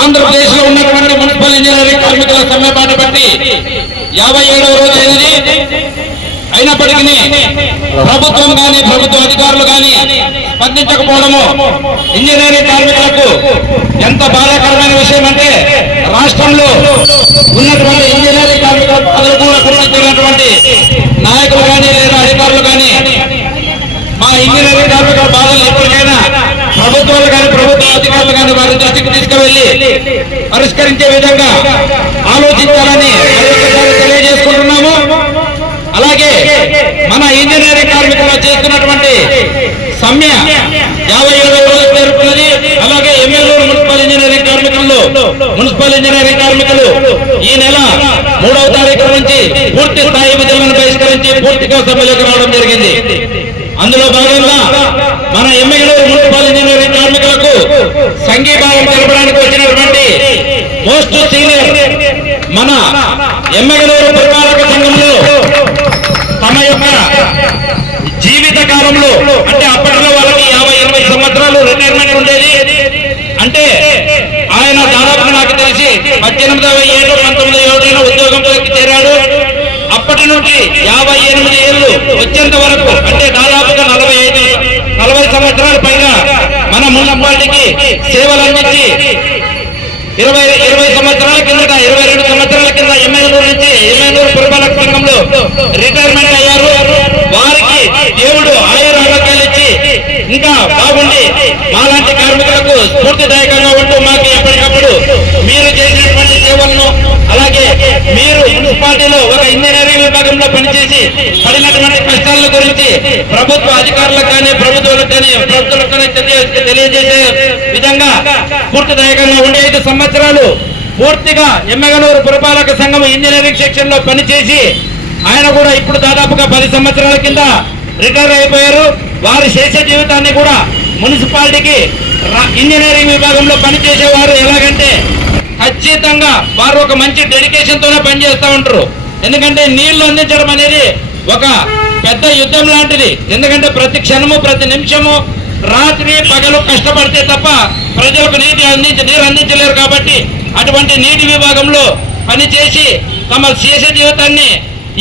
ఆంధ్రప్రదేశ్ లో ఉన్నటువంటి municipal engineering కార్మికుల సమ్మె బాట పట్టి 57వ రోజు అయినది. అయినప్పటికీ ప్రభుత్వం కానీ ప్రభుత్వ అధికారులు కానీ స్పందించకపోవడము ఇంజనీరింగ్ కార్మికులకు ఎంత బాధాకరమైన విషయం అంటే, రాష్ట్రంలో ఉన్నటువంటి ఇంజనీరింగ్ కార్మికుల బాధలు కూడా గుర్తించినటువంటి నాయకులు కానీ లేదా అధికారులు కానీ మా ఇంజనీరింగ్ కార్మికుల బాధలు ఎప్పటికైనా ప్రభుత్వాలు కానీ ప్రభుత్వ అధికారులు కానీ వారి దృష్టికి తీసుకువెళ్లి పరిష్కరించే విధంగా ఆలోచించాలని తెలియజేసుకుంటున్నాము. అలాగే మన ఇంజనీరింగ్ కార్మికులు చేస్తున్నటువంటి సమ్మె 57వ రోజు జరుగుతున్నది. అలాగే ఎమ్మెల్యేలు మున్సిపల్ ఇంజనీరింగ్ కార్మికులు ఈ నెల 3వ తారీఖు నుంచి పూర్తి స్థాయి విధులను బహిష్కరించి పూర్తిగా సమ్మెలోకి రావడం జరిగింది. అందులో భాగంగా మన ఎమ్మెల్యేలు మున్సిపల్ ఇంజనీరింగ్ కార్మికులకు సంఘీభావం తెలపడానికి వచ్చినటువంటి మోస్ట్ సీనియర్ మన ఎమ్మెల్యేలు పరిపాలక సంఘంలో తమ యొక్క జీవిత కాలంలో అంటే అప్పట్లో వాళ్ళకి 50-80 సంవత్సరాలు రిటైర్మెంట్ ఉండేది. అంటే ఆయన దాదాపు నాకు తెలిసి 18వ ఏడు 19వ ఏడులో ఉద్యోగంలోకి చేరాడు. అప్పటి నుండి 58 ఏళ్ళు వచ్చేంత వరకు అంటే దాదాపుగా 40 సంవత్సరాల పైగా మన మున్సిపాలిటీకి సేవలు అందించి 20 సంవత్సరాల కిందట 22 సంవత్సరాల కింద ఎమ్మెల్యేలు నుంచి ఎమ్మెల్యేలు పురపాలక సంఘంలో రిటైర్మెంట్ అయ్యారు. వారికి దేవుడు ఆయుర ఆరోగ్యాలు ఇచ్చి ఇంకా బాగుండి మాలాంటి కార్మికులకు స్ఫూర్తిదాయకంగా ఉంటూ మాకు ఎప్పటికప్పుడు మీరు చేసినటువంటి సేవలను అలాగే మీరు మున్సిపాలిటీలో ఒక ఇంజనీరింగ్ విభాగంలో పనిచేసి పడినటువంటి కష్టాల గురించి ప్రభుత్వ అధికారులకు కానీ ప్రభుత్వాలకు కానీ తెలియజేసే విధంగా స్ఫూర్తిదాయకంగా ఉండే 5 సంవత్సరాలు పూర్తిగా ఎమ్మెగనూరు పురపాలక సంఘం ఇంజనీరింగ్ సెక్షన్ లో పనిచేసి ఆయన కూడా ఇప్పుడు దాదాపుగా 10 సంవత్సరాల కింద రిటైర్ అయిపోయారు. వారి శేష జీవితాన్ని కూడా మున్సిపాలిటీకి ఇంజనీరింగ్ విభాగంలో పనిచేసేవారు ఎలాగంటే ఖచ్చితంగా వారు ఒక మంచి డెడికేషన్ తోనే పనిచేస్తూ ఉంటారు. ఎందుకంటే నీళ్లు అందించడం అనేది ఒక పెద్ద యుద్ధం లాంటిది. ఎందుకంటే ప్రతి క్షణము ప్రతి నిమిషము రాత్రి పగలు కష్టపడితే తప్ప ప్రజలకు నీరు అందించలేరు. కాబట్టి అటువంటి నీటి విభాగంలో పనిచేసి తమ శేష జీవితాన్ని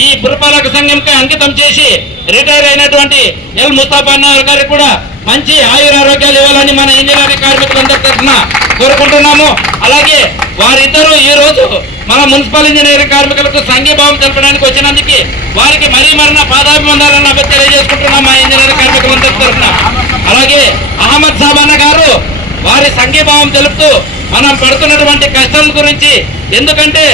ఈ పురపాలక సంఘంకి అంకితం చేసి రిటైర్ అయినటువంటి ఎల్ ముస్తాఫా గారికి కూడా మంచి ఆయురారోగ్యాలు ఇవ్వాలని మన ఇంజనీరింగ్ కార్మికులందరి తరఫున కోరుకుంటున్నాము. అలాగే వారిద్దరూ ఈ రోజు మన మున్సిపల్ ఇంజనీరింగ్ కార్మికులకు సంఘీభావం తెలపడానికి వచ్చినందుకు వారికి మరీ మరణ పాదాభివందనాలను తెలియజేసుకుంటున్నాం మా ఇంజనీరింగ్ కార్మికులందరి తరఫున. అలాగే అహ్మద్ సాబానా గారు వారి సంఘీభావం తెలుపుతూ మనం పడుతున్నటువంటి కష్టాల గురించి, ఎందుకంటే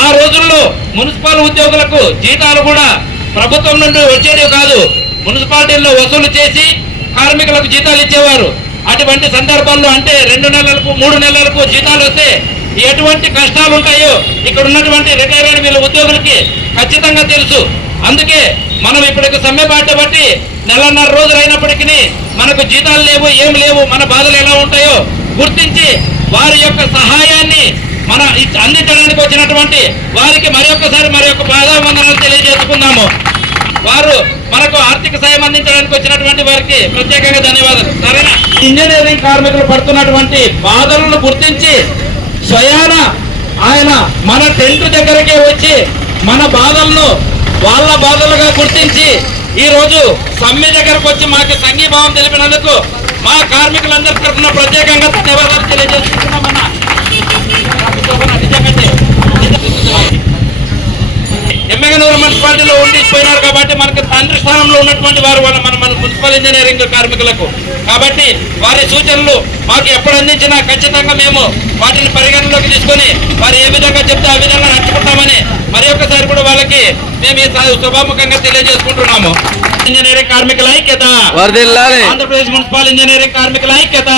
ఆ రోజుల్లో మున్సిపల్ ఉద్యోగులకు జీతాలు కూడా ప్రభుత్వం నుండి వచ్చేది కాదు, మున్సిపాలిటీల్లో వసూలు చేసి కార్మికులకు జీతాలు ఇచ్చేవారు. అటువంటి సందర్భాల్లో అంటే 2 నెలలకు 3 నెలలకు జీతాలు వస్తే ఎటువంటి కష్టాలు ఉంటాయో ఇక్కడ ఉన్నటువంటి రిటైర్ అయిన వీళ్ళ ఉద్యోగులకి ఖచ్చితంగా తెలుసు. అందుకే మనం ఇప్పటికి సమ్మె బాట బట్టి 1.5 రోజులు అయినప్పటికీ మనకు జీతాలు లేవు, ఏం లేవు, మన బాధలు ఎలా ఉంటాయో గుర్తించి వారి యొక్క సహాయాన్ని మన అందించడానికి వచ్చినటువంటి వారికి మరొక పాదాభివందనాలు తెలియజేసుకున్నాము. వారు మనకు ఆర్థిక సాయం అందించడానికి వచ్చినటువంటి వారికి ప్రత్యేకంగా ధన్యవాదాలు. సరేనా? ఇంజనీరింగ్ కార్మికులు పడుతున్నటువంటి బాధలను గుర్తించి స్వయాన ఆయన మన టెంట్ దగ్గరకే వచ్చి మన బాధలను వాళ్ళ బాధలుగా గుర్తించి ఈ రోజు సమ్మె దగ్గరకు వచ్చి మాకు సంఘీభావం తెలిపినందుకు మా కార్మికులందరి తరఫున ప్రత్యేకంగా ధన్యవాదాలు తెలియజేస్తున్నామన్నా. ఎమ్మెగనూరు మున్సిపాలిటీలో ఉండిపోయినారు కాబట్టి మనకు తండ్రి స్థానంలో ఉన్నటువంటి వారు మన మున్సిపల్ ఇంజనీరింగ్ కార్మికులకు. కాబట్టి వారి సూచనలు మాకు ఎప్పుడు అందించినా ఖచ్చితంగా మేము వాటిని పరిగణలోకి తీసుకొని వారు ఏ విధంగా చెప్తే ఆ విధంగా నడుచుకుంటామని మరొకసారి కూడా వాళ్ళకి మేము ఈ శుభాముఖంగా తెలియజేసుకుంటున్నాము. ఇంజనీరింగ్ కార్మికుల ఐక్యత, ఆంధ్రప్రదేశ్ మున్సిపల్ ఇంజనీరింగ్ కార్మికుల ఐక్యత.